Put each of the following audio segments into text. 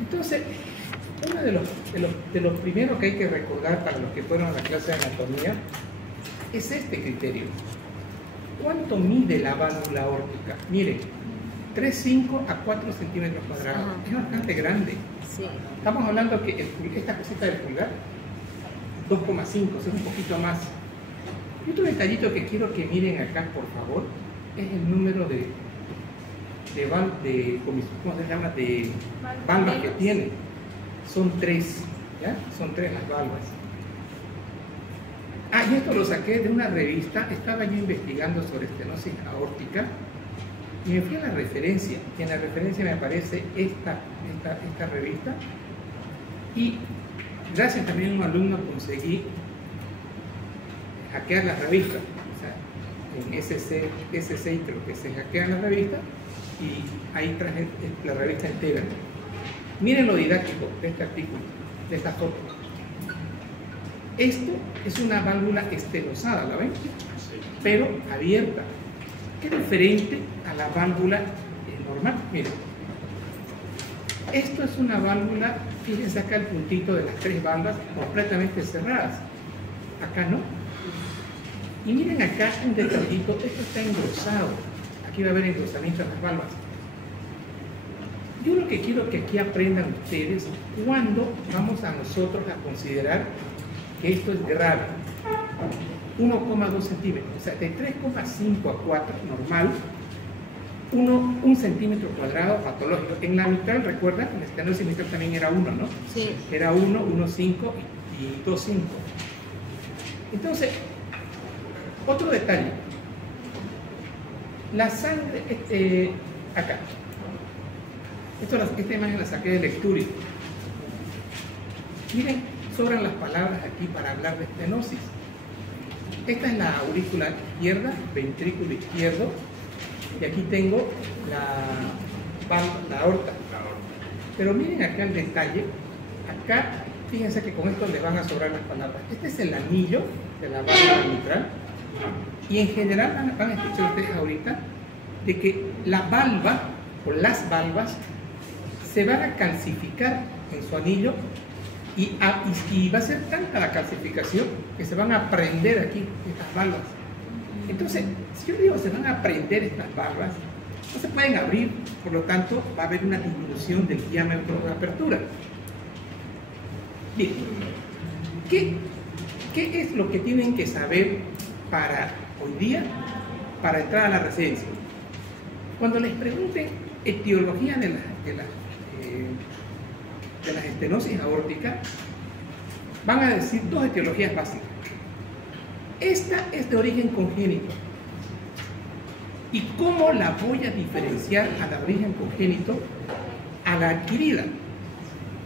Entonces, uno de los primeros que hay que recordar para los que fueron a la clase de anatomía es este criterio. ¿Cuánto mide la válvula aórtica? Miren, 3,5 a 4 centímetros cuadrados. Ajá. Es bastante grande. Sí. Estamos hablando que esta cosita del pulgar, 2,5, es un poquito más. Y otro detallito que quiero que miren acá, por favor, es el número de ¿cómo se llama? De valvas que tiene. Son 3, ¿ya? Son 3 las valvas. Ah, y esto lo saqué de una revista. Estaba yo investigando sobre estenosis aórtica y me fui a la referencia. Y en la referencia me aparece esta revista. Y gracias también a un alumno conseguí hackear la revista. O sea, en SC creo que se hackean la revista y ahí traje la revista entera. Miren lo didáctico de este artículo, de esta foto. Esto es una válvula estenosada, ¿la ven? Pero abierta. ¿Qué diferente a la válvula normal? Miren. Esto es una válvula, fíjense acá el puntito de las 3 valvas completamente cerradas. Acá no. Y miren acá un detallito, esto está engrosado. Aquí va a haber engrosamiento en las valvas. Yo lo que quiero que aquí aprendan ustedes cuando vamos a nosotros a considerar que esto es grave. 1,2 centímetros, o sea, de 3,5 a 4 normal, 1 centímetro cuadrado patológico. En la mitral, recuerdan, en la estenosis mitral también era 1, ¿no? Sí. Era 1, 1,5 y 2,5. Entonces, otro detalle. La sangre, acá. Esta imagen la saqué de Lecturio. Miren, sobran las palabras aquí para hablar de estenosis. Esta es la aurícula izquierda, ventrículo izquierdo, y aquí tengo la aorta. Pero miren acá el detalle. Acá, fíjense que con esto les van a sobrar las palabras. Este es el anillo de la válvula mitral. Y en general van a escuchar ustedes ahorita de que la valva o las valvas se van a calcificar en su anillo y va a ser tanta la calcificación que se van a prender aquí estas valvas. Entonces, si yo digo se van a prender estas valvas, no se pueden abrir, por lo tanto va a haber una disminución del diámetro de apertura. Bien, ¿qué es lo que tienen que saber para hoy día, para entrar a la residencia? Cuando les pregunten etiología de las estenosis aórticas, van a decir 2 etiologías básicas. Esta es de origen congénito. ¿Y cómo la voy a diferenciar a la origen congénito a la adquirida?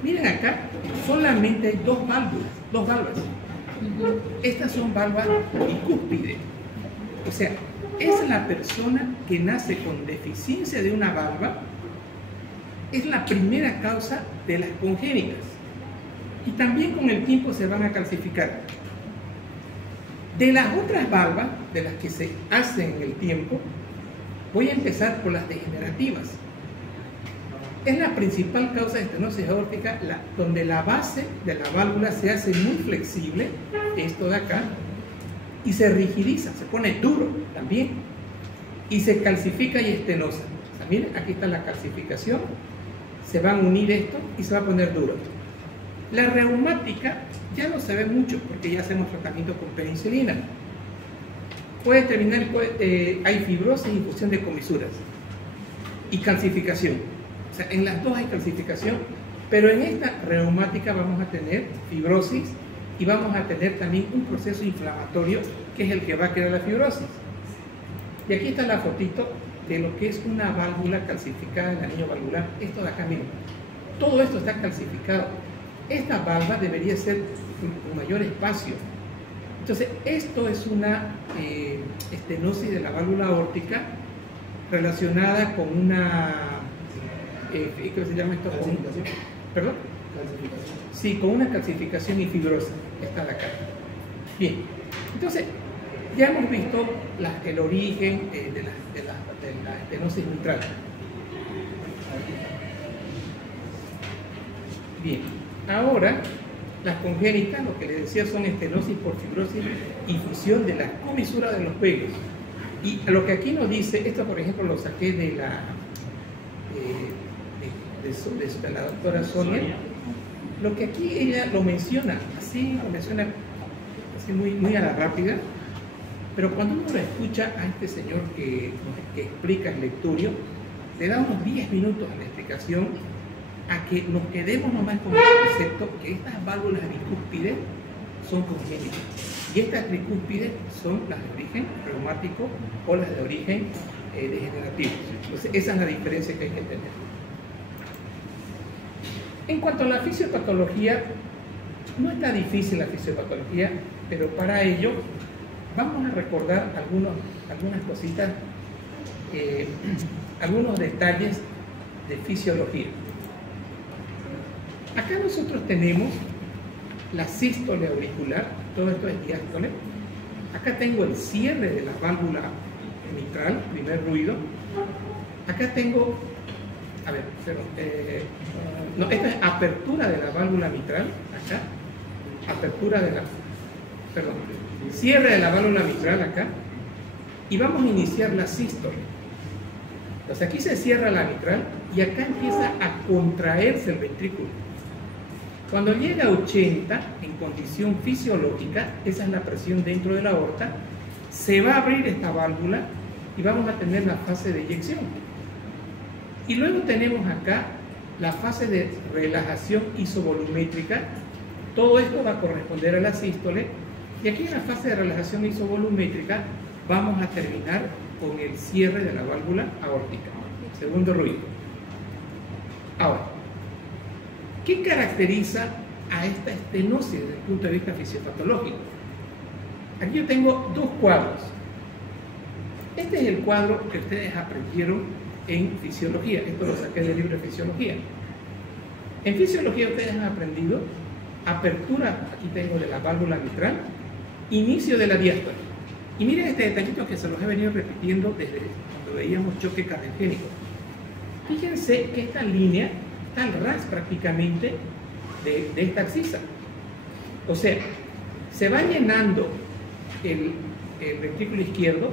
Miren acá, solamente hay 2 válvulas. Estas son valvas bicúspides. O sea, es la persona que nace con deficiencia de una valva, es la primera causa de las congénitas. Y también con el tiempo se van a calcificar. De las otras valvas, de las que se hacen en el tiempo, voy a empezar por las degenerativas. Es la principal causa de estenosis aórtica, donde la base de la válvula se hace muy flexible, esto de acá, y se rigidiza, se pone duro también, y se calcifica y estenosa. O sea, miren, aquí está la calcificación, se van a unir esto y se va a poner duro. La reumática ya no se ve mucho porque ya hacemos tratamiento con penicilina. Puede terminar, hay fibrosis y fusión de comisuras y calcificación. O sea, en las dos hay calcificación, pero en esta reumática vamos a tener fibrosis y vamos a tener también un proceso inflamatorio que es el que va a crear la fibrosis. Y aquí está la fotito de lo que es una válvula calcificada en el anillo valvular. Esto de acá, miren, todo esto está calcificado. Esta valva debería ser con mayor espacio. Entonces, esto es una estenosis de la válvula aórtica relacionada con una... ¿cómo se llama esto? ¿Calcificación? ¿Perdón? Calcificación. Sí, con una calcificación y fibrosa. Esta de acá. Bien, entonces, ya hemos visto el origen de la estenosis mitral. Bien, ahora las congénitas, lo que les decía, son estenosis por fibrosis y fusión de la comisura de los vellos. Y lo que aquí nos dice, esto por ejemplo lo saqué de la la doctora Sonia, lo que aquí ella lo menciona así muy a la rápida, pero cuando uno lo escucha a este señor que explica el lecturio, le da unos 10 minutos a la explicación, a que nos quedemos nomás con el concepto que estas válvulas bicúspides son congénitas y estas tricúspides son las de origen reumático o las de origen degenerativo. Entonces esa es la diferencia que hay que tener. En cuanto a la fisiopatología, no está difícil la fisiopatología, pero para ello vamos a recordar algunas cositas, algunos detalles de fisiología. Acá nosotros tenemos la sístole auricular, todo esto es diástole. Acá tengo el cierre de la válvula mitral, primer ruido. Acá tengo, esto es apertura de la válvula mitral, acá, cierre de la válvula mitral acá, y vamos a iniciar la sístole. Entonces aquí se cierra la mitral y acá empieza a contraerse el ventrículo. Cuando llega a 80, en condición fisiológica, esa es la presión dentro de la aorta, se va a abrir esta válvula y vamos a tener la fase de eyección. Y luego tenemos acá la fase de relajación isovolumétrica. Todo esto va a corresponder a la sístole. Y aquí en la fase de relajación isovolumétrica vamos a terminar con el cierre de la válvula aórtica. Segundo ruido. Ahora, ¿qué caracteriza a esta estenosis desde el punto de vista fisiopatológico? Aquí yo tengo dos cuadros. Este es el cuadro que ustedes aprendieron en fisiología. Esto lo saqué del libro de fisiología. En fisiología ustedes han aprendido apertura, aquí tengo de la válvula mitral, inicio de la diástole. Y miren este detallito que se los he venido repitiendo desde cuando veíamos choque cardiogénico. Fíjense que esta línea está al ras prácticamente de esta axila. O sea, se va llenando el ventrículo izquierdo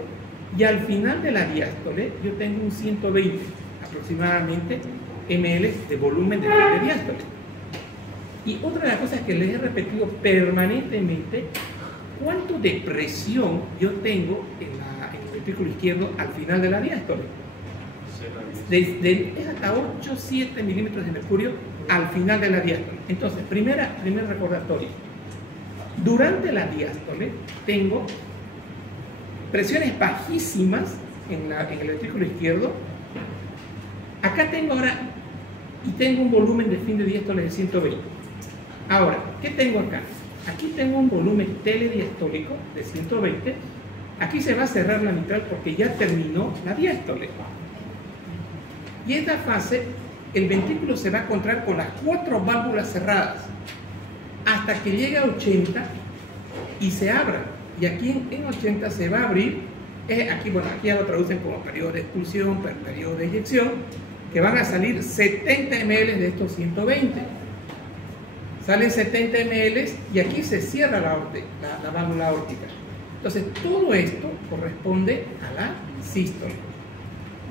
y al final de la diástole yo tengo un 120 aproximadamente ml de volumen de diástole. Y otra de las cosas que les he repetido permanentemente, ¿cuánto de presión yo tengo en el ventrículo izquierdo al final de la diástole? Es hasta 8-7 milímetros de mercurio al final de la diástole. Entonces, primer recordatorio. Durante la diástole tengo presiones bajísimas en el ventrículo izquierdo. Acá tengo ahora, y tengo un volumen de fin de diástole de 120. Ahora, ¿qué tengo acá? Aquí tengo un volumen telediastólico de 120. Aquí se va a cerrar la mitral porque ya terminó la diástole. Y en esta fase, el ventrículo se va a contraer con las 4 válvulas cerradas hasta que llegue a 80 y se abra. Y aquí en 80 se va a abrir, aquí ya lo traducen como periodo de expulsión, periodo de eyección, que van a salir 70 ml de estos 120. Salen 70 ml y aquí se cierra la válvula aórtica. Entonces, todo esto corresponde a la sístole.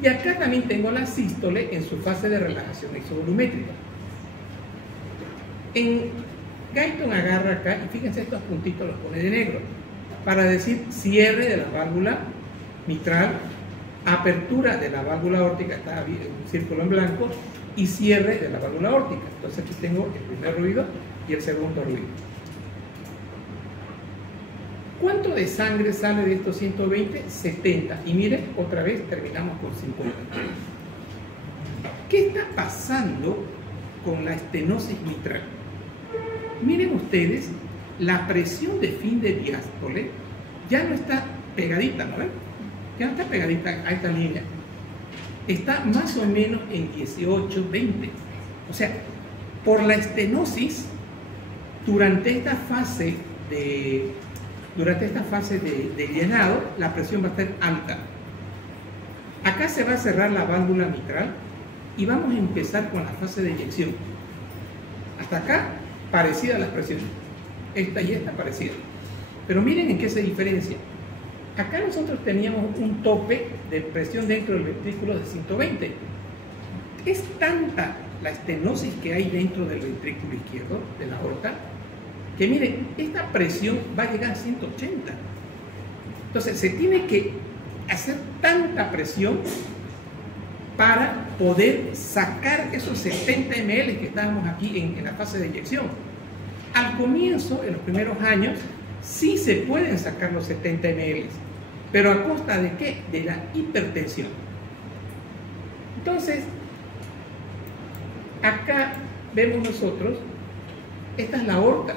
Y acá también tengo la sístole en su fase de relajación isovolumétrica. Guyton agarra acá y fíjense estos puntitos los pone de negro para decir cierre de la válvula mitral, apertura de la válvula aórtica, está en un círculo en blanco, y cierre de la válvula aórtica. Entonces aquí tengo el primer ruido y el segundo ruido. ¿Cuánto de sangre sale de estos 120? 70. Y miren, otra vez terminamos con 50. ¿Qué está pasando con la estenosis mitral? Miren ustedes, la presión de fin de diástole ya no está pegadita, ¿no ven? Ya no está pegadita a esta línea. Está más o menos en 18, 20. O sea, por la estenosis, durante esta fase de llenado, la presión va a estar alta. Acá se va a cerrar la válvula mitral y vamos a empezar con la fase de eyección. Hasta acá, parecidas las presiones. Esta y esta parecidas. Pero miren en qué se diferencia. Acá nosotros teníamos un tope de presión dentro del ventrículo de 120. Es tanta la estenosis que hay dentro del ventrículo izquierdo, de la aorta, que miren, esta presión va a llegar a 180. Entonces se tiene que hacer tanta presión para poder sacar esos 70 ml que estábamos aquí en la fase de inyección. Al comienzo, en los primeros años, sí se pueden sacar los 70 ml, pero ¿a costa de qué? De la hipertensión. Entonces, acá vemos nosotros, esta es la aorta.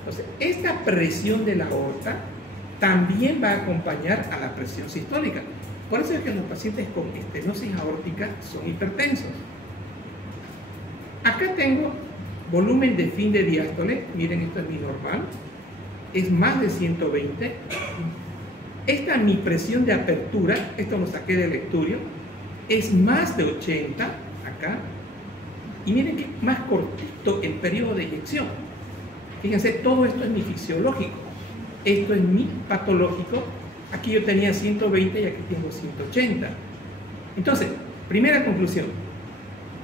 Entonces, esta presión de la aorta también va a acompañar a la presión sistólica. Por eso es que los pacientes con estenosis aórtica son hipertensos. Acá tengo volumen de fin de diástole, miren, esto es mi normal, es más de 120. Esta mi presión de apertura, esto lo saqué del lecturio, es más de 80 acá. Y miren que más cortito el periodo de inyección. Fíjense, todo esto es mi fisiológico, esto es mi patológico. Aquí yo tenía 120 y aquí tengo 180. Entonces, primera conclusión,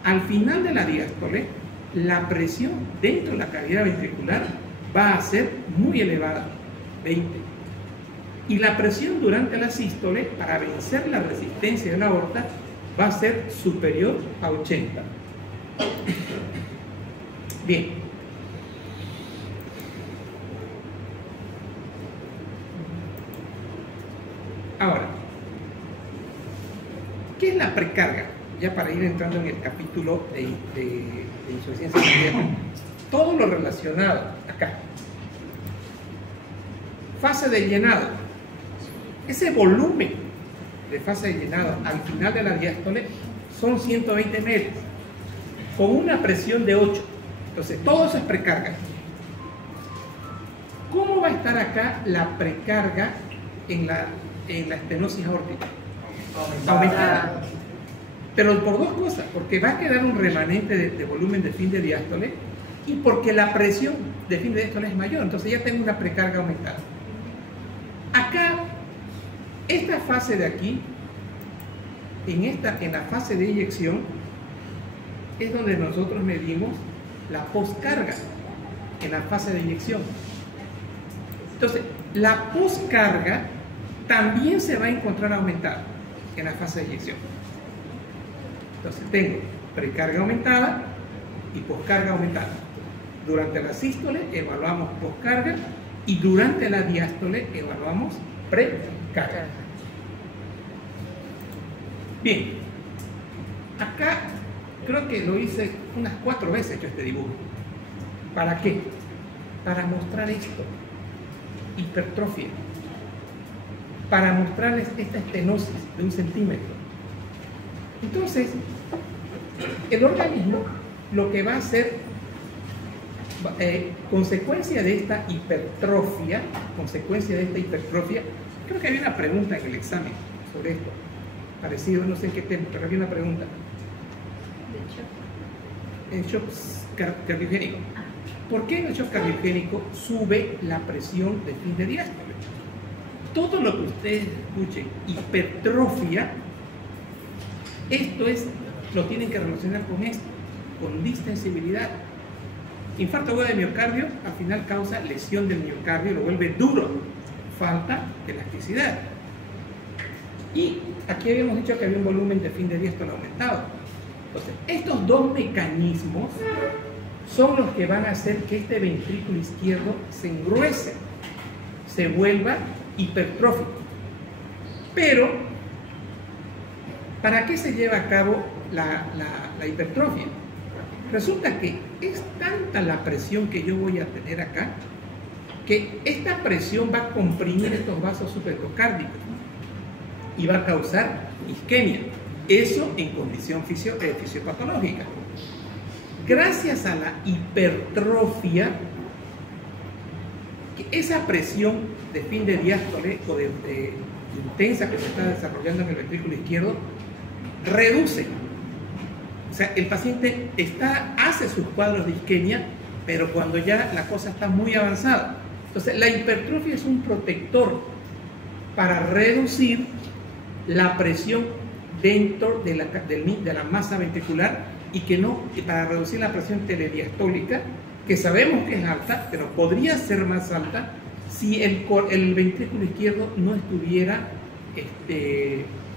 al final de la diástole, la presión dentro de la cavidad ventricular va a ser muy elevada, 20. Y la presión durante la sístole, para vencer la resistencia de la aorta, va a ser superior a 80. Bien. Ahora, ¿qué es la precarga? Ya para ir entrando en el capítulo de insuficiencia cardíaca. Todo lo relacionado acá. Fase de llenado. Ese volumen de fase de llenado al final de la diástole son 120 ml con una presión de 8. Entonces, todo eso es precarga. ¿Cómo va a estar acá la precarga en la estenosis aórtica? Aumentada. Pero por dos cosas, porque va a quedar un remanente de volumen de fin de diástole y porque la presión de fin de diástole es mayor, entonces ya tengo una precarga aumentada. Acá, esta fase de aquí, en la fase de inyección, es donde nosotros medimos la poscarga en la fase de inyección. Entonces, la poscarga también se va a encontrar aumentada en la fase de inyección. Entonces tengo precarga aumentada y poscarga aumentada. Durante la sístole evaluamos poscarga y durante la diástole evaluamos precarga. Bien, acá creo que lo hice unas 4 veces yo este dibujo. ¿Para qué? Para mostrar esto, hipertrofia. Para mostrarles esta estenosis de 1 centímetro. Entonces, el organismo lo que va a hacer, consecuencia de esta hipertrofia, creo que había una pregunta en el examen sobre esto, parecido, no sé en qué tema, pero había una pregunta. En shock cardiogénico. ¿Por qué en el shock cardiogénico sube la presión de fin de diástole? Todo lo que ustedes escuchen, hipertrofia, esto lo tienen que relacionar con esto, con distensibilidad. Infarto agudo de miocardio al final causa lesión del miocardio, lo vuelve duro, falta de elasticidad. Y aquí habíamos dicho que había un volumen de fin de diástole aumentado. Entonces, estos dos mecanismos son los que van a hacer que este ventrículo izquierdo se engruese, se vuelva hipertrófico. Pero, ¿para qué se lleva a cabo la hipertrofia? Resulta que es tanta la presión que yo voy a tener acá, que esta presión va a comprimir estos vasos supraendocárdicos y va a causar isquemia. Eso en condición fisiopatológica. Gracias a la hipertrofia, que esa presión de fin de diástole o de intensa que se está desarrollando en el ventrículo izquierdo reduce, sea, el paciente hace sus cuadros de isquemia, pero cuando ya la cosa está muy avanzada. Entonces, la hipertrofia es un protector para reducir la presión dentro de la masa ventricular y para reducir la presión telediastólica, que sabemos que es alta, pero podría ser más alta si el ventrículo izquierdo no estuviera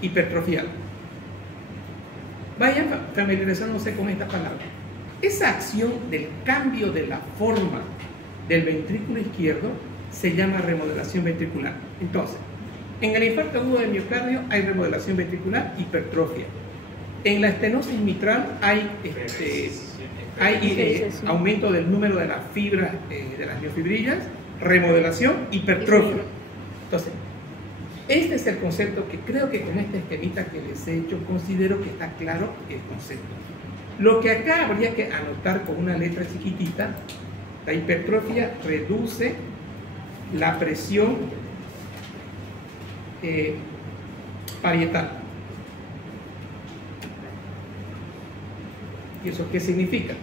hipertrofiado. Vayan familiarizándose con esta palabra. Esa acción del cambio de la forma del ventrículo izquierdo se llama remodelación ventricular. Entonces, en el infarto agudo del miocardio hay remodelación ventricular, hipertrofia. En la estenosis mitral hay aumento del número de las fibras, de las miofibrillas, remodelación, hipertrofia. Entonces, este es el concepto que creo que con este esquemita que les he hecho considero que está claro el concepto. Lo que acá habría que anotar con una letra chiquitita: la hipertrofia reduce la presión parietal. ¿Y eso qué significa?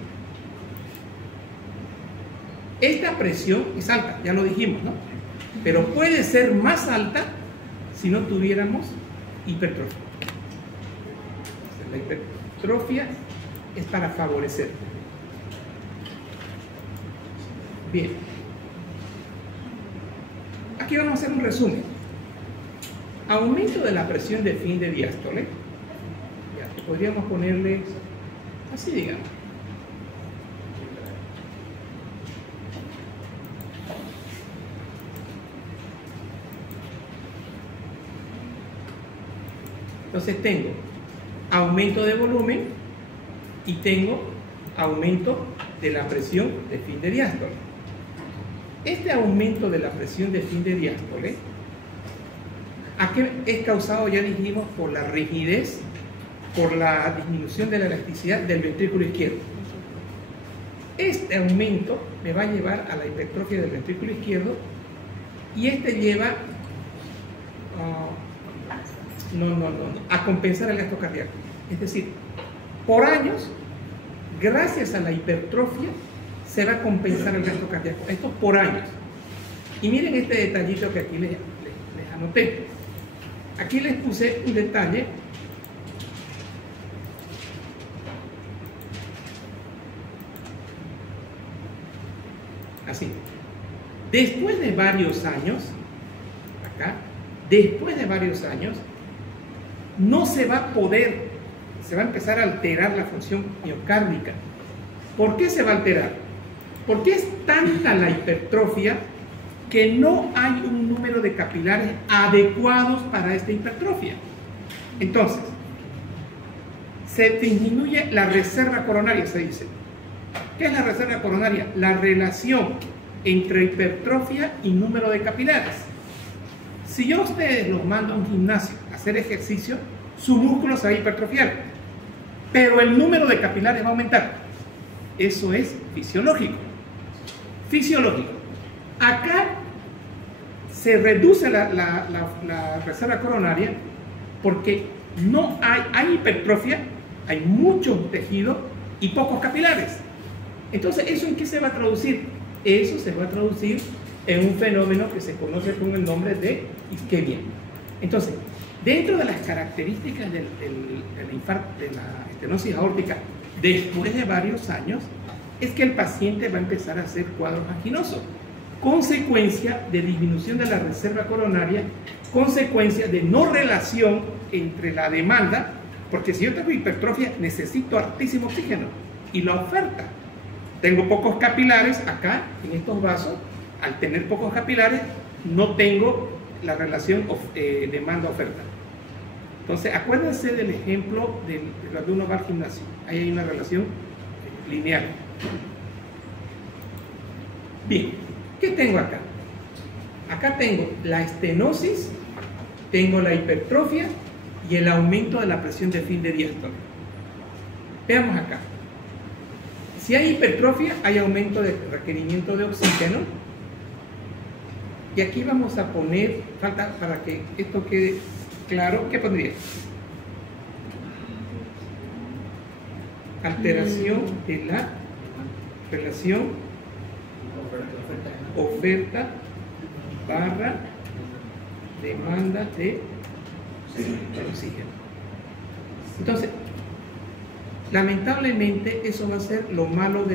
Esta presión es alta, ya lo dijimos, ¿no? Pero puede ser más alta si no tuviéramos hipertrofia. La hipertrofia es para favorecer. Bien. Aquí vamos a hacer un resumen. Aumento de la presión de fin de diástole. Ya, podríamos ponerle así, digamos. Entonces tengo aumento de volumen y tengo aumento de la presión de fin de diástole. Este aumento de la presión de fin de diástole, ¿a qué es causado? Ya dijimos, por la rigidez, por la disminución de la elasticidad del ventrículo izquierdo. Este aumento me va a llevar a la hipertrofia del ventrículo izquierdo y este lleva a compensar el gasto cardíaco. Es decir, por años, gracias a la hipertrofia, se va a compensar el gasto cardíaco. Esto por años. Y miren este detallito que aquí les anoté. Aquí les puse un detalle. Así. Después de varios años, acá, después de varios años, no se va a poder, se va a empezar a alterar la función miocárdica. ¿Por qué se va a alterar? Porque es tanta la hipertrofia que no hay un número de capilares adecuados para esta hipertrofia. Entonces, se disminuye la reserva coronaria, se dice. ¿Qué es la reserva coronaria? La relación entre hipertrofia y número de capilares. Si yo a ustedes los mando a un gimnasio a hacer ejercicio, su músculo se va a hipertrofiar, pero el número de capilares va a aumentar. Eso es fisiológico. Fisiológico. Acá se reduce la reserva coronaria porque no hay hipertrofia, hay mucho tejido y pocos capilares. Entonces, ¿eso en qué se va a traducir? Eso se va a traducir en un fenómeno que se conoce con el nombre de isquemia. Entonces, dentro de las características del infarto, de la estenosis aórtica, después de varios años, es que el paciente va a empezar a hacer cuadros anginosos, consecuencia de disminución de la reserva coronaria, consecuencia de no relación entre la demanda, porque si yo tengo hipertrofia necesito altísimo oxígeno, y la oferta. Tengo pocos capilares acá, en estos vasos. Al tener pocos capilares, no tengo la relación demanda-oferta. Entonces, acuérdense del ejemplo de cuando uno va al gimnasio. Ahí hay una relación lineal. Bien, ¿qué tengo acá? Acá tengo la estenosis, tengo la hipertrofia y el aumento de la presión de fin de diástole. Veamos acá. Si hay hipertrofia, hay aumento de requerimiento de oxígeno. Y aquí vamos a poner, falta para que esto quede claro, ¿qué pondría? alteración de la relación oferta barra demanda de oxígeno. Entonces, lamentablemente eso va a ser lo malo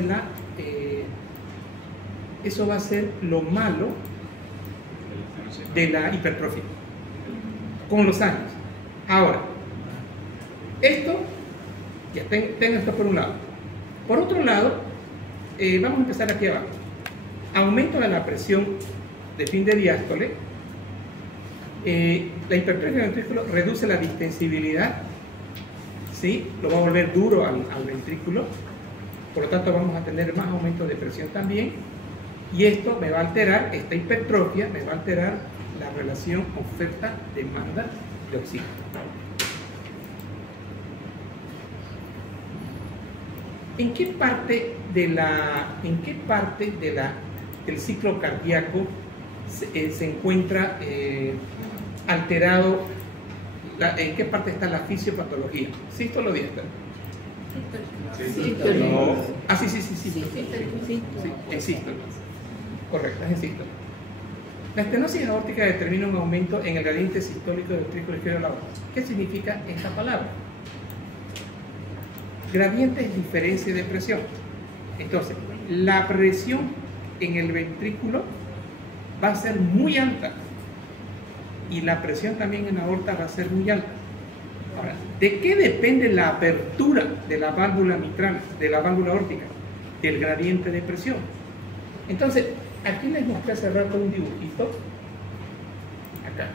de la hipertrofia con los años. Ahora, esto ya tengo esto por un lado. Por otro lado, vamos a empezar aquí abajo. Aumento de la presión de fin de diástole. La hipertrofia del ventrículo reduce la distensibilidad, ¿sí? Lo va a volver duro al ventrículo, por lo tanto vamos a tener más aumento de presión también, y esto me va a alterar, esta hipertrofia me va a alterar la relación oferta-demanda de oxígeno. ¿En qué parte del ciclo cardíaco se encuentra alterado? ¿En qué parte está la fisiopatología? ¿Sístole o diástole? Sístole. No. Ah, sí. En sístole. Correcto, es en sístole. La estenosis aórtica determina un aumento en el gradiente sistólico del ventrículo izquierdo de la aorta. ¿Qué significa esta palabra? Gradiente es diferencia de presión. Entonces, la presión en el ventrículo va a ser muy alta y la presión también en la aorta va a ser muy alta. Ahora, ¿de qué depende la apertura de la válvula mitral, de la válvula aórtica? Del gradiente de presión. Entonces, aquí les mostré hace rato un dibujito. Acá.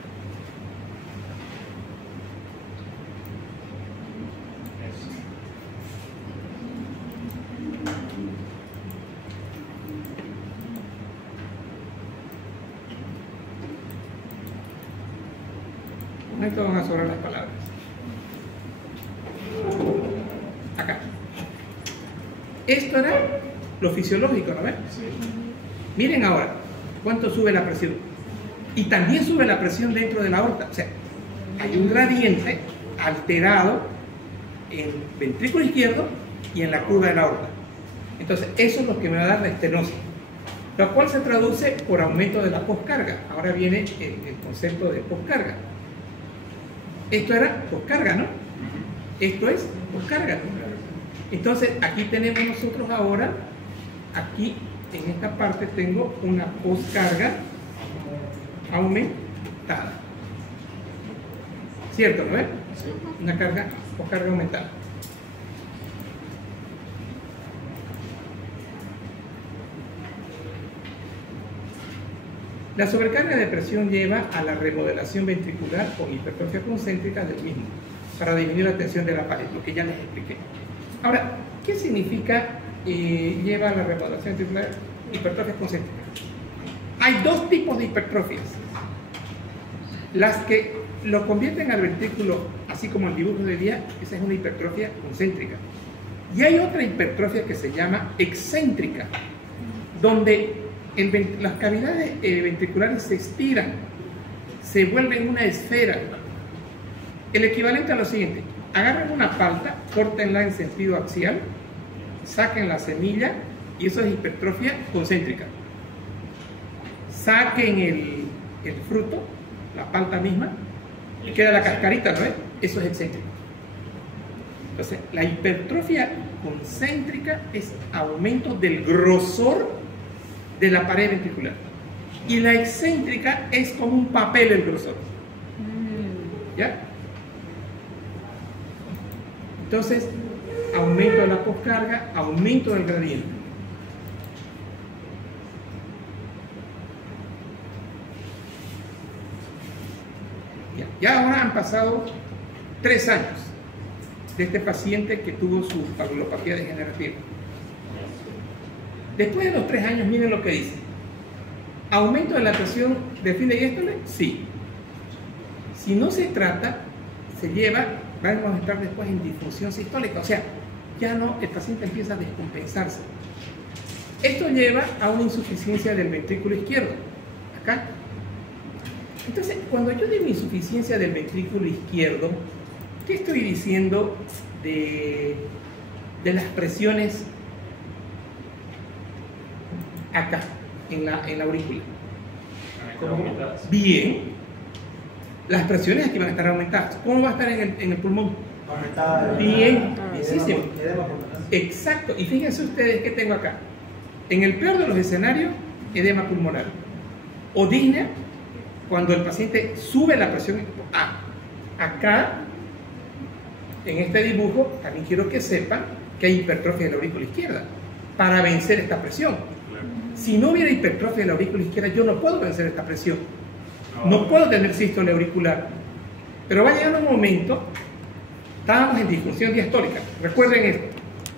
Con esto van a sobrar las palabras. Acá. Esto era lo fisiológico, ¿no ven? Miren ahora cuánto sube la presión. Y también sube la presión dentro de la aorta. O sea, hay un gradiente alterado en el ventrículo izquierdo y en la curva de la aorta. Entonces, eso es lo que me va a dar la estenosis, lo cual se traduce por aumento de la poscarga. Ahora viene el concepto de poscarga. Esto era poscarga, ¿no? Esto es poscarga. Entonces, aquí tenemos nosotros ahora, aquí en esta parte tengo una poscarga aumentada. ¿Cierto, no es? Una poscarga aumentada. La sobrecarga de presión lleva a la remodelación ventricular con hipertrofia concéntrica del mismo, para disminuir la tensión de la pared, lo que ya les expliqué. Ahora, ¿qué significa lleva a la remodelación ventricular hipertrofia concéntrica? Hay dos tipos de hipertrofias. Las que lo convierten al ventrículo, así como el dibujo de día, esa es una hipertrofia concéntrica. Y hay otra hipertrofia que se llama excéntrica, donde las cavidades ventriculares se estiran, se vuelven una esfera. El equivalente a lo siguiente: agarren una palta, córtenla en sentido axial, saquen la semilla, y eso es hipertrofia concéntrica. Saquen el fruto, la palta misma, y queda la cascarita, ¿no es? Eso es excéntrico. Entonces, la hipertrofia concéntrica es aumento del grosor de la pared ventricular, y la excéntrica es como un papel el grosor. ¿Ya? Entonces, aumento de la poscarga, aumento del gradiente. Ya ahora han pasado 3 años de este paciente que tuvo su valvulopatía degenerativa. Después de los 3 años, miren lo que dice. ¿Aumento de la presión de fin de diástole? Sí. Si no se trata, se lleva, vamos a estar después en disfunción sistólica. O sea, ya no, el paciente empieza a descompensarse. Esto lleva a una insuficiencia del ventrículo izquierdo. Acá. Entonces, cuando yo digo insuficiencia del ventrículo izquierdo, ¿qué estoy diciendo de de las presiones acá, en la aurícula? Bien. Las presiones aquí van a estar aumentadas. ¿Cómo va a estar en el pulmón? Bien, bienísimo. Exacto. Y fíjense ustedes que tengo acá. En el peor de los escenarios, edema pulmonar. O disnea, cuando el paciente sube la presión. Acá, en este dibujo, también quiero que sepan que hay hipertrofia de la aurícula izquierda para vencer esta presión. Si no hubiera hipertrofia de la aurícula izquierda, yo no puedo vencer esta presión. No puedo tener sístole auricular. Pero va a llegar un momento, estábamos en disfunción diastólica. Recuerden esto,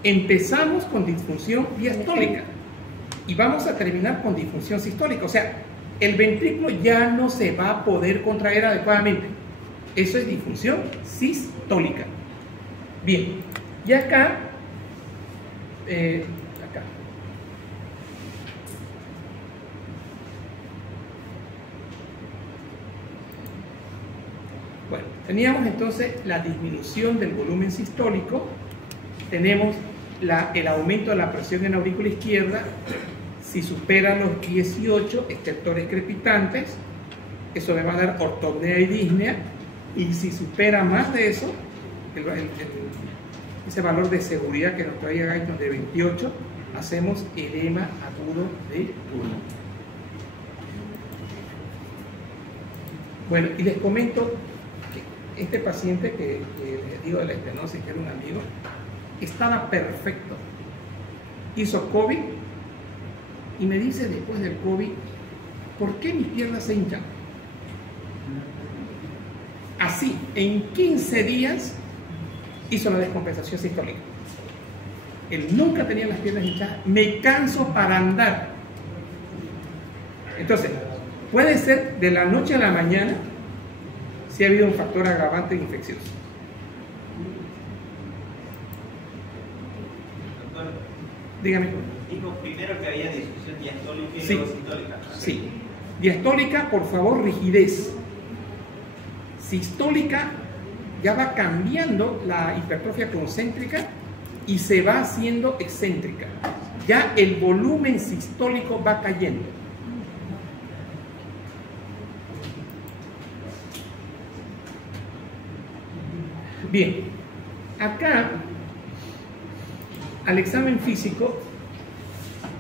empezamos con disfunción diastólica y vamos a terminar con disfunción sistólica. O sea, el ventrículo ya no se va a poder contraer adecuadamente. Eso es disfunción sistólica. Bien, y acá, bueno, teníamos entonces la disminución del volumen sistólico, tenemos el aumento de la presión en la aurícula izquierda, si supera los 18 estertores crepitantes, eso me va a dar ortopnea y disnea, y si supera más de eso, ese valor de seguridad que nos traía Guyton de 28, hacemos edema agudo de pulmón. Bueno, y les comento que este paciente que les digo de la estenosis, que era un amigo, estaba perfecto. Hizo COVID y me dice después del COVID, ¿por qué mis piernas se hinchan? Así, en 15 días hizo la descompensación sistólica. Él nunca tenía las piernas hinchadas. Me canso para andar. Entonces, puede ser de la noche a la mañana si ha habido un factor agravante infeccioso. Doctor, dígame. dijo primero que había disfunción diastólica y Sí. luego sistólica. Sí. Diastólica, por favor, rigidez. Sistólica, ya va cambiando la hipertrofia concéntrica y se va haciendo excéntrica. Ya el volumen sistólico va cayendo. Bien, acá al examen físico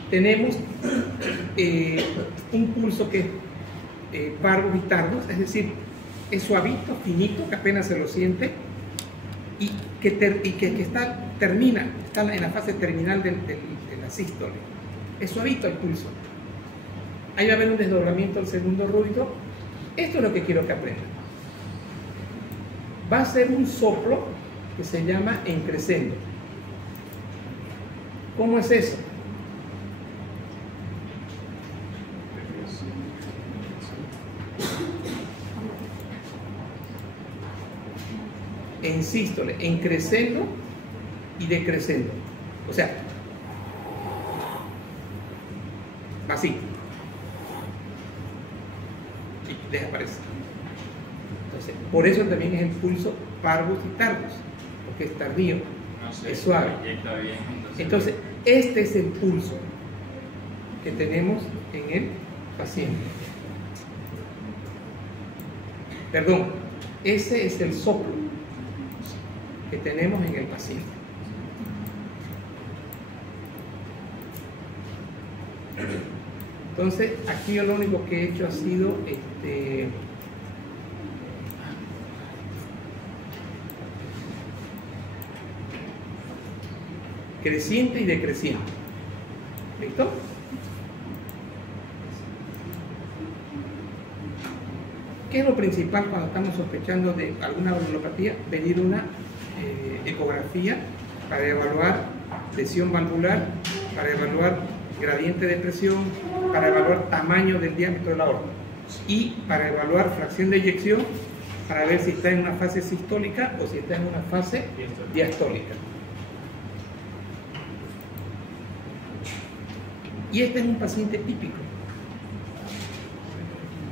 tenemos un pulso que es parvus y tardus, es decir, es suavito, finito, que apenas se lo siente y que termina, está en la fase terminal de la sístole. Es suavito el pulso. Ahí va a haber un desdoblamiento del segundo ruido. Esto es lo que quiero que aprendan. Va a ser un soplo que se llama en crescendo. ¿Cómo es eso? En sístole, en crescendo y decrescendo. O sea, va así. Y desaparece. Entonces, por eso también es el pulso parvus y tardus, porque es tardío, es suave. Entonces, este es el pulso que tenemos en el paciente. Perdón, ese es el soplo que tenemos en el paciente. Entonces, aquí yo lo único que he hecho ha sido creciente y decreciente. ¿Listo? ¿Qué es lo principal cuando estamos sospechando de alguna valvulopatía? Pedir una ecografía para evaluar lesión valvular, para evaluar gradiente de presión, para evaluar tamaño del diámetro de la aorta y para evaluar fracción de eyección para ver si está en una fase sistólica o si está en una fase diastólica. Y este es un paciente típico.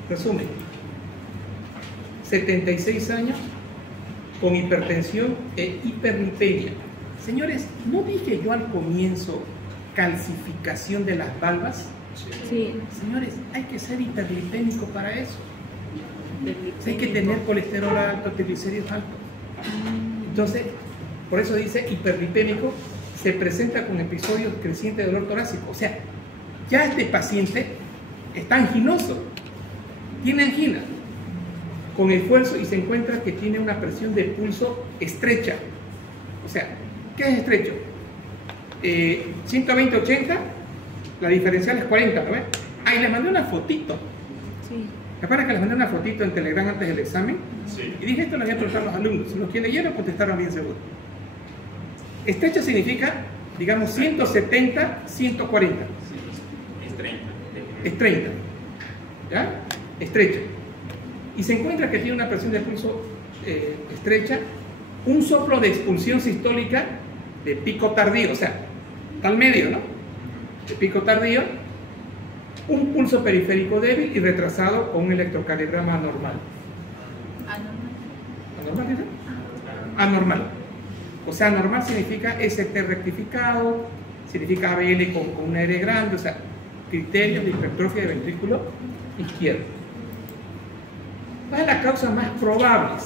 Resumen, 76 años con hipertensión e hiperlipemia, Señores, ¿no dije yo al comienzo calcificación de las valvas? Sí. Señores, hay que ser hiperlipémico para eso. Hay que tener colesterol alto, triglicéridos altos. Entonces, por eso dice hiperlipémico, se presenta con episodios crecientes de dolor torácico. O sea, ya este paciente está anginoso, tiene angina, con esfuerzo, y se encuentra que tiene una presión de pulso estrecha. O sea, ¿qué es estrecho? 120/80, la diferencial es 40, ¿no ves? Ahí les mandé una fotito. Sí. ¿Te acuerdas que les mandé una fotito en Telegram antes del examen? Sí. Y dije, esto lo voy a preguntar a los alumnos. Si los que leyeron contestaron bien seguro. Estrecha significa, digamos, 170, 140. Es 30. Es 30. ¿Ya? Estrecha. Y se encuentra que tiene una presión de pulso estrecha, un soplo de expulsión sistólica de pico tardío, o sea, está al medio, ¿no? De pico tardío, un pulso periférico débil y retrasado con un electrocardiograma anormal. ¿Anormal dice? Anormal. O sea, anormal significa ST rectificado, significa ABL con una R grande, o sea, criterios de hipertrofia de ventrículo izquierdo. ¿Cuáles son las causas más probables?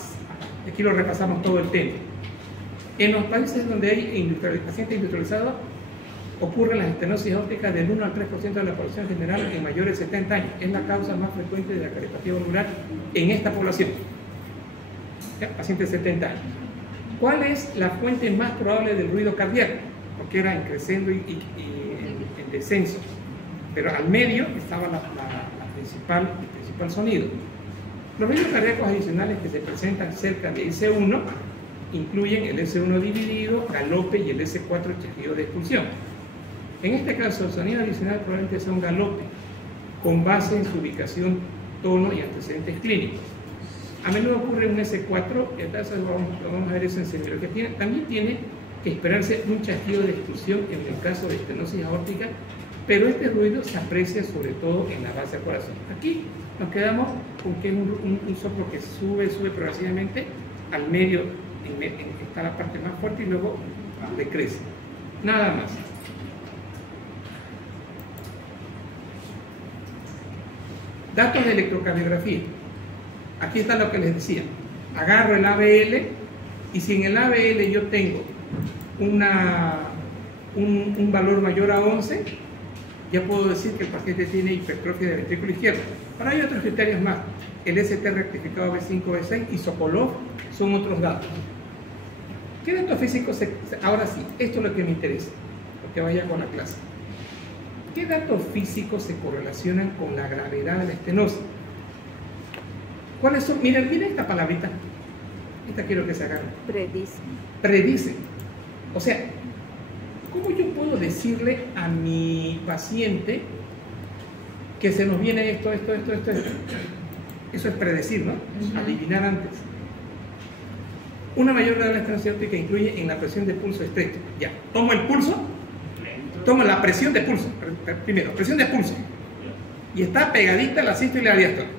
Aquí lo repasamos todo el tema. En los países donde hay pacientes industrializados, ocurren las estenosis aórticas del 1 al 3% de la población general en mayores de 70 años. Es la causa más frecuente de la cardiopatía valvular en esta población. ¿Ya? Pacientes de 70 años. ¿Cuál es la fuente más probable del ruido cardíaco? Porque era en creciendo y en descenso. Pero al medio estaba el principal sonido. Los ruidos cardíacos adicionales que se presentan cerca de S1 incluyen el S1 dividido, galope y el S4 chasquido de expulsión. En este caso, el sonido adicional probablemente sea un galope, con base en su ubicación, tono y antecedentes clínicos. A menudo ocurre un S4, y vamos a ver eso en semiología. También tiene que esperarse un chasquido de expulsión en el caso de estenosis aórtica, pero este ruido se aprecia sobre todo en la base del corazón. Aquí nos quedamos con que es un soplo que sube progresivamente, al medio está la parte más fuerte y luego decrece. Nada más. Datos de electrocardiografía. Aquí está lo que les decía. Agarro el ABL y si en el ABL yo tengo un valor mayor a 11, ya puedo decir que el paciente tiene hipertrofia del ventrículo izquierdo. Pero hay otros criterios más. El ST rectificado B5, B6 y Sokolov son otros datos. ¿Qué datos físicos? Ahora sí, esto es lo que me interesa, porque vaya con la clase. ¿Qué datos físicos se correlacionan con la gravedad de la estenosis? ¿Cuáles son? Miren esta palabrita. Esta quiero que se agarre. Predice. Predice. O sea, ¿cómo yo puedo decirle a mi paciente que se nos viene esto? Eso es predecir, ¿no? Adivinar antes. Una mayor gravedad de la estenosis aórtica incluye en la presión de pulso estrecho. Ya, tomo el pulso, tomo la presión de pulso. Primero, presión de pulso. Y está pegadita la sístole y la diástole.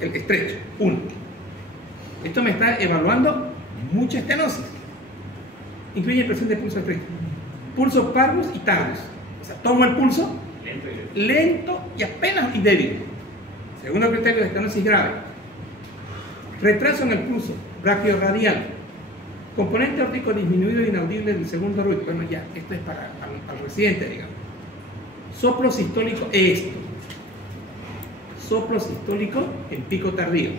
El estrecho, 1. Esto me está evaluando mucha estenosis. Incluye presión de pulso estrecho. Pulso parvus y taurus. O sea, tomo el pulso lento y apenas y débil. Segundo criterio de estenosis grave. Retraso en el pulso brachiorradial. Componente aórtico disminuido e inaudible del segundo ruido. Bueno, ya, esto es para el residente, digamos. Soplo sistólico, esto. Soplo sistólico en pico tardío.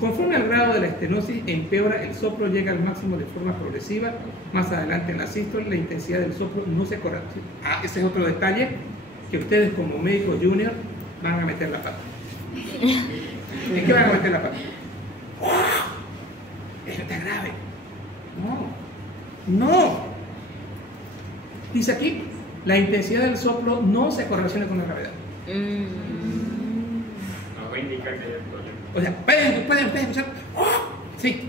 Conforme al grado de la estenosis empeora, el soplo llega al máximo de forma progresiva. Más adelante en la sístole, la intensidad del soplo no se correcta. Ese es otro detalle que ustedes como médicos junior van a meter la pata. ¿En qué van a meter la pata? Eso está grave. No. Dice aquí, la intensidad del soplo no se correlaciona con la gravedad. Nos va a indicar que hay un problema. O sea, ¿pueden ustedes escuchar? Sí.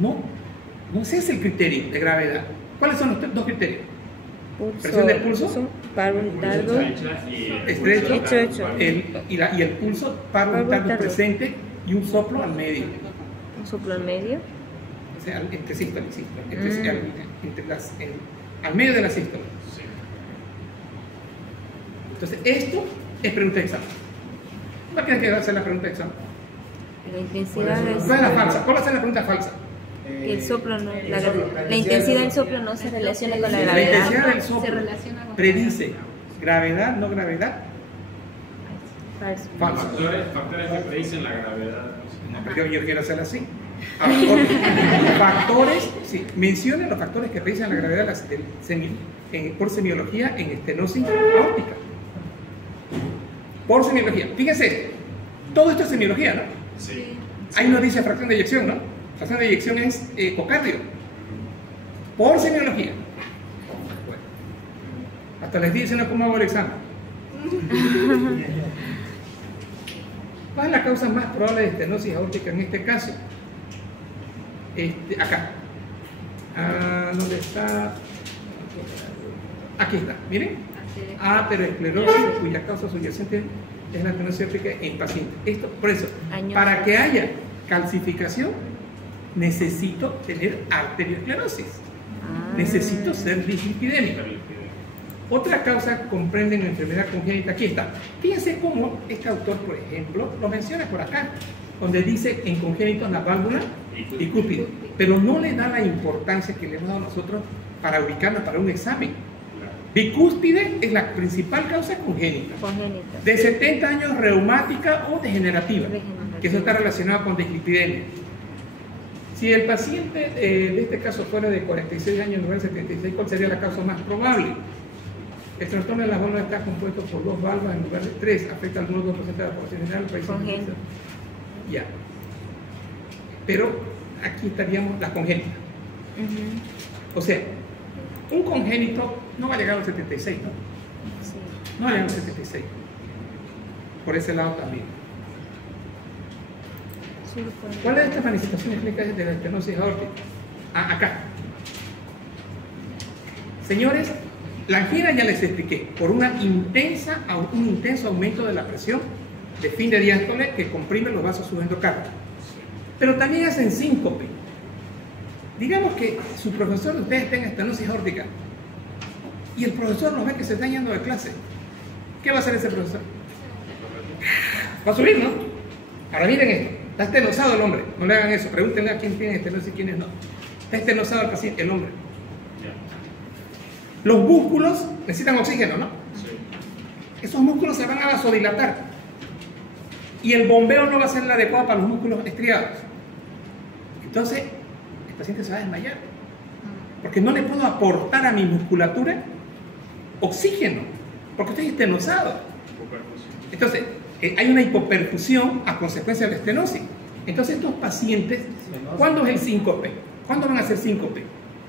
No ese es el criterio de gravedad. ¿Cuáles son los dos criterios? Presión del pulso, parvus tardo, estrecho, y el pulso parvus tardo presente y un soplo al medio. un soplo al medio. o sea, entre sístole y sístole, al medio de la sístole. Sí. Entonces, esto es pregunta de examen. ¿No quieren que hacer la pregunta de examen? La intensidad ¿Cuál es la falsa? ¿Cuál va a ser la pregunta falsa? el soplo no, la intensidad del soplo no se relaciona con la La gravedad. intensidad del Se soplo relaciona con predice gravedad, no gravedad, Falso. falso. Factores que predicen la gravedad. No, pero yo quiero hacerlo así. Ahora, otro. Factores, sí, mencionen los factores que predicen la gravedad por semiología en estenosis aórtica. Por semiología. Fíjense, todo esto es semiología, ¿no? Sí. Ahí nos dice fracción de eyección, ¿no? Fracción de eyección es ecocardio. Por semiología. Bueno, hasta les dicen cómo hago el examen. ¿Cuál es la causa más probable de estenosis aórtica en este caso? Acá. ¿Dónde está? Aquí está, miren. Aterosclerosis, cuya causa subyacente es la estenosis aórtica en pacientes. Esto, por eso, para que haya calcificación, necesito tener arteriosclerosis. Necesito ser dislipidémico. Otra causa comprenden la enfermedad congénita. Aquí está. Fíjense cómo este autor, por ejemplo, lo menciona por acá, donde dice en congénitos la válvula bicúspide, pero no le da la importancia que le hemos dado nosotros para ubicarla para un examen. Bicúspide es la principal causa congénita. De 70 años, reumática o degenerativa, que eso está relacionado con dislipidemia. Si el paciente de este caso fuera de 46 años en lugar de 76, ¿cuál sería la causa más probable? El trastorno de las válvulas está compuesto por 2 válvulas en lugar de 3, afecta al 1 o 2% de la población general. Congénita. Ya. Pero aquí estaríamos la congénita. O sea, un congénito no va a llegar a los 76, ¿no? Sí. No va a llegar a los 76. Por ese lado también. ¿Cuál es estas manifestaciones clínicas de la estenosis aórtica? Acá. Señores, la angina ya les expliqué, por un intenso aumento de la presión de fin de diástole que comprime los vasos subendocardios. Pero también hacen síncope. Digamos que su profesor de ustedes tenga estenosis aórtica y el profesor los ve que se está yendo de clase. ¿Qué va a hacer ese profesor? Va a subir, ¿no? Ahora miren esto. Está estenosado el hombre. No le hagan eso. Pregúntenle a quién tiene estenosis y quiénes no. Está estenosado el paciente, el hombre. Los músculos necesitan oxígeno, ¿no? Sí. Esos músculos se van a vasodilatar y el bombeo no va a ser el adecuado para los músculos estriados. Entonces, el paciente se va a desmayar porque no le puedo aportar a mi musculatura oxígeno porque estoy estenosado. Entonces, hay una hipoperfusión a consecuencia de la estenosis. Entonces, estos pacientes, ¿cuándo es el síncope? ¿Cuándo van a hacer síncope?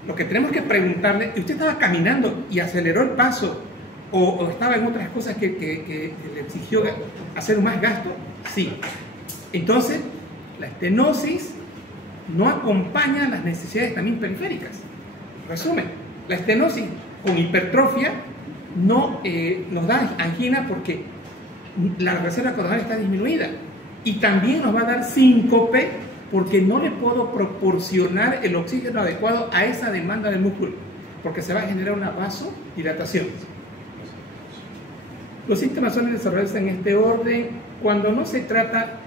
Lo que tenemos que preguntarle, ¿usted estaba caminando y aceleró el paso o estaba en otras cosas que le exigió hacer más gasto? Sí. Entonces, la estenosis no acompaña las necesidades también periféricas. Resumen, la estenosis con hipertrofia no nos da angina porque la reserva coronal está disminuida y también nos va a dar síncope porque no le puedo proporcionar el oxígeno adecuado a esa demanda del músculo, porque se va a generar una vasodilatación. Los síntomas suelen desarrollarse en este orden cuando no se trata,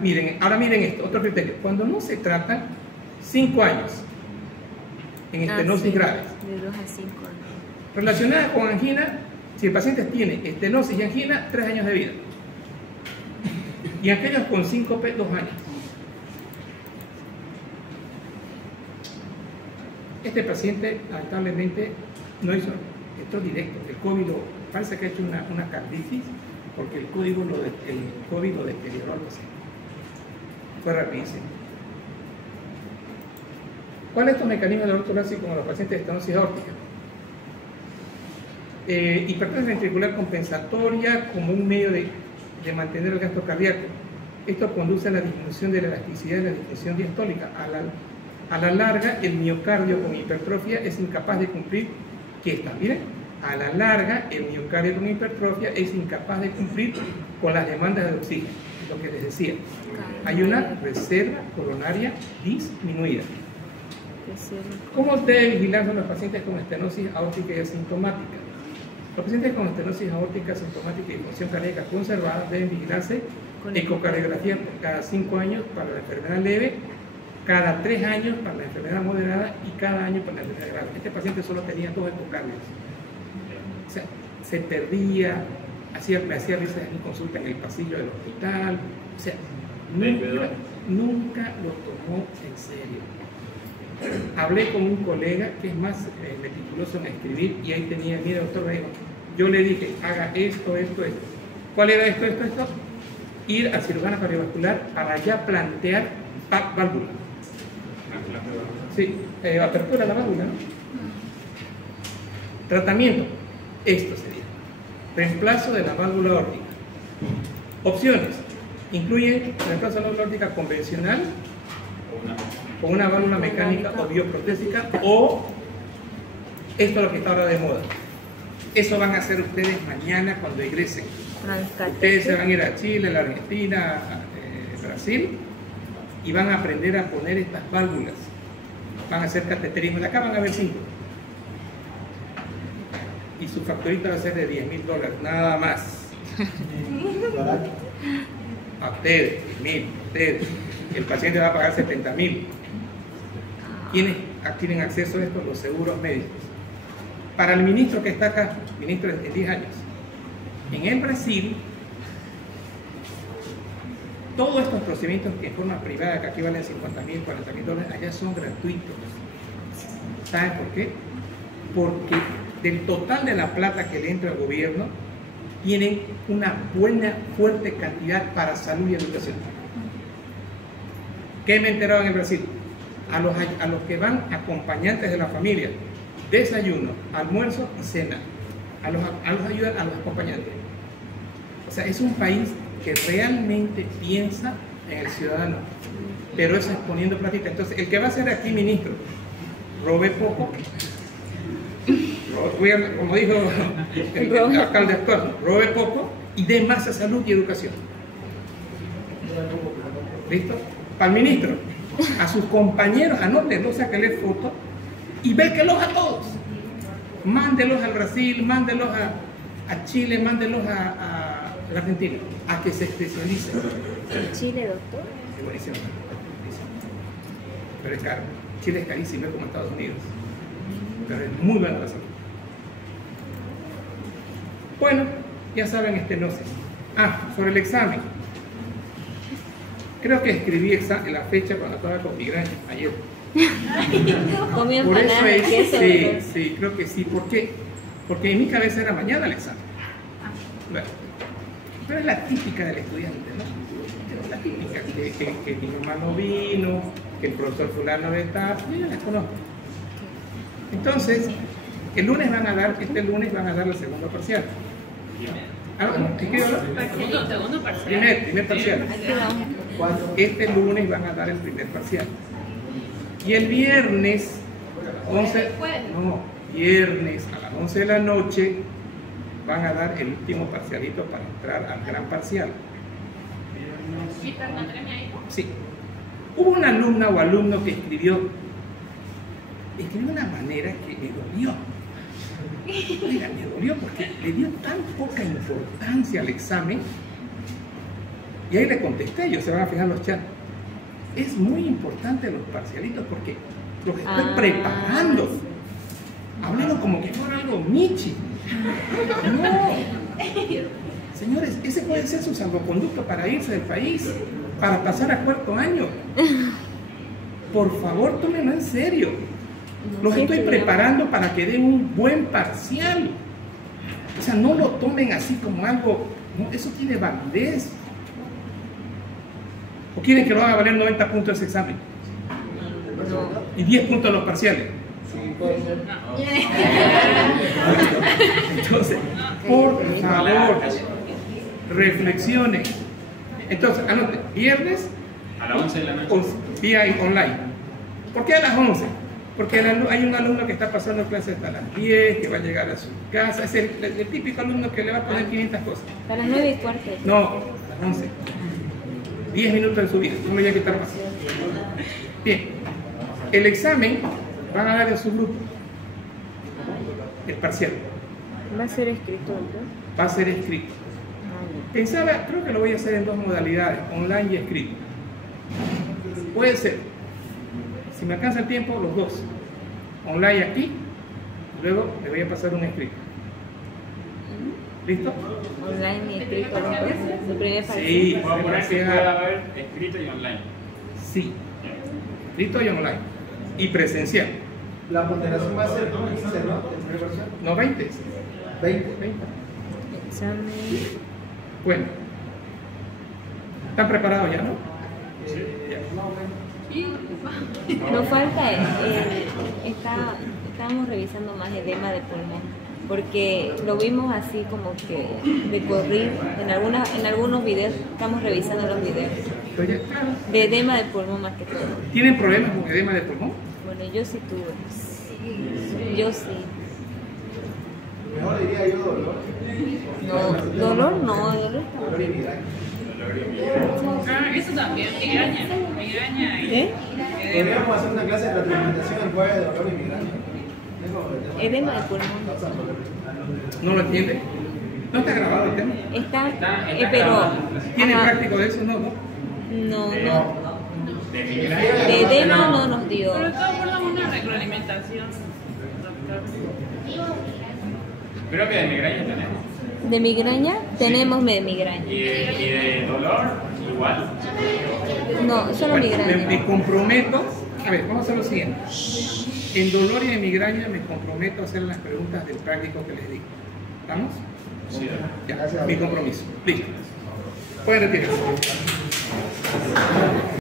miren, ahora miren esto, otro criterio, cuando no se trata 5 años en estenosis graves. De 2 a 5 años. Relacionada con angina, si el paciente tiene estenosis y angina, 3 años de vida. Y aquellos con síncope, 2 años. Este paciente, lamentablemente, no hizo esto directo. El COVID parece que ha hecho una carditis porque el COVID lo deterioró al paciente. Fue rapidísimo. ¿Cuál es estos mecanismos de dolor torácico como los pacientes de estenosis aórtica? Hipertensión ventricular compensatoria como un medio de mantener el gasto cardíaco. Esto conduce a la disminución de la elasticidad de la disfunción diastólica. A la larga, el miocardio con hipertrofia es incapaz de cumplir, ¿qué está? Miren, a la larga, el miocardio con hipertrofia es incapaz de cumplir con las demandas de oxígeno, es lo que les decía. Hay una reserva coronaria disminuida. ¿Cómo debe vigilarse a los pacientes con estenosis aórtica y asintomática? Los pacientes con estenosis aórtica asintomática y función cardíaca conservada deben vigilarse ecocardiografía cada 5 años para la enfermedad leve, cada 3 años para la enfermedad moderada y cada año para la enfermedad grave. Este paciente solo tenía 2 ecocardios. O sea, se perdía, me hacía veces en consulta en el pasillo del hospital. O sea, nunca lo tomó en serio. Hablé con un colega que es más meticuloso en escribir y ahí tenía, mire doctor, yo le dije, haga esto. ¿Cuál era esto? Ir al cirujano cardiovascular para ya plantear válvula. Sí, apertura de la válvula, ¿no? Tratamiento, esto sería. Reemplazo de la válvula aórtica. Opciones, incluye reemplazo de la válvula aórtica convencional, con una válvula mecánica o bioprotésica, o esto es lo que está ahora de moda. Eso van a hacer ustedes mañana cuando egresen. Ustedes se van a ir a Chile, a la Argentina, a Brasil, y van a aprender a poner estas válvulas. Van a hacer cateterismo. Acá van a ver 5. Y su facturita va a ser de $10.000, nada más. A ustedes, 10.000, ustedes. El paciente va a pagar 70.000. ¿Quiénes tienen acceso a esto? Los seguros médicos. Para el ministro que está acá, ministro de 10 años, en el Brasil, todos estos procedimientos que en forma privada, que aquí valen $50.000, $40.000, allá son gratuitos. ¿Saben por qué? Porque del total de la plata que le entra al gobierno, tienen una buena, fuerte cantidad para salud y educación. ¿Qué me he enterado en el Brasil? A los que van acompañantes de la familia, desayuno, almuerzo y cena. A los ayudan a los acompañantes. O sea, es un país que realmente piensa en el ciudadano, pero eso es poniendo platita. Entonces, el que va a ser aquí ministro, robe poco, como dijo el alcalde actual, robe poco y dé más a salud y educación. ¿Listo? Para el ministro, a sus compañeros, anótenlos, sáquenle fotos y béquelos a todos. Mándelos al Brasil, mándelos a Chile, mándelos a la Argentina, a que se especialicen. ¿Chile, doctor? Es buenísimo. Pero es caro. Chile es carísimo, es como Estados Unidos. Pero es muy buena la salud. Bueno, ya saben estenosis. Sobre el examen. Creo que escribí la fecha cuando estaba con migraña ayer. Comí Por eso empanada de queso. sí, creo que sí. ¿Por qué? Porque en mi cabeza era mañana el examen. Bueno, pero es la típica del estudiante, ¿no? La típica, que mi mamá no vino, que el profesor fulano no está, yo ya la conozco. Entonces, el lunes van a dar, este lunes van a dar el segundo parcial. Segundo parcial. Primer parcial. Este lunes van a dar el primer parcial. Y el viernes, viernes a las 11 de la noche, van a dar el último parcialito para entrar al gran parcial. Sí. Hubo una alumna o alumno que escribió de una manera que me dolió. Oiga, me dolió porque le dio tan poca importancia al examen. Y ahí le contesté, ellos se van a fijar los chats. Es muy importante los parcialitos porque los estoy preparando. Hablando como que fuera algo Michi. No. Señores, ese puede ser su salvoconducto para irse del país, para pasar a cuarto año. Por favor, tómenlo en serio. Los estoy preparando para que den un buen parcial. O sea, no lo tomen así como algo. No, eso tiene validez. ¿O quieren que lo haga valer 90 puntos ese examen? Y 10 puntos los parciales. Entonces, por favor, reflexionen. Entonces, anote, viernes a las 11 de la noche. Vía online. ¿Por qué a las 11? Porque hay un alumno que está pasando clases hasta las 10, que va a llegar a su casa. Es el típico alumno que le va a poner 500 cosas. A las 9:15. No, a las 11. 10 minutos en su vida, no me voy a quitar más. Bien, El examen van a dar en su grupo, el parcial. Va a ser escrito, ¿no? Va a ser escrito. Pensaba, creo que lo voy a hacer en dos modalidades, online y escrito. Puede ser, si me alcanza el tiempo, los dos. Online aquí, luego le voy a pasar un escrito. ¿Listo? Online y escrito, ¿no? El primer parcial. Sí, Puedo poner que pueda haber escrito y online. sí. Escrito y online. Y presencial. La ponderación va a ser 15, ¿no? ¿En primera versión? No 20. 20. 20. Examen. Bueno. ¿Están preparados ya, no? Ya. Nos falta estábamos revisando más edema de pulmón, porque lo vimos así como que de corrido en algunos videos, estamos revisando los videos Pero ya, claro. de edema de pulmón más que todo. ¿Tienen problemas con edema de pulmón? Bueno, yo sí tuve. Yo sí. Mejor diría yo dolor. No, dolor está Dolor y migraña. Ah, eso también, migraña y... ¿Eh? Podríamos hacer una clase de tratamientación en jueves de dolor y migraña. Edema de pulmón. ¿No lo entiende? ¿No está grabado el tema? Está, Está pero... grabado. ¿Tiene ajá, práctico de eso? No, no. no. De migraña. De edema no nos dio. Pero de todas formas una retroalimentación. Creo que de migraña tenemos. De migraña, tenemos de migraña. Y de dolor, igual. No, solo Bueno, migraña. me comprometo. A ver, vamos a hacer lo siguiente. En dolor y en migraña me comprometo a hacer las preguntas del práctico que les digo. ¿Estamos? Sí. Ya, mi compromiso. Listo. Pueden retirarse.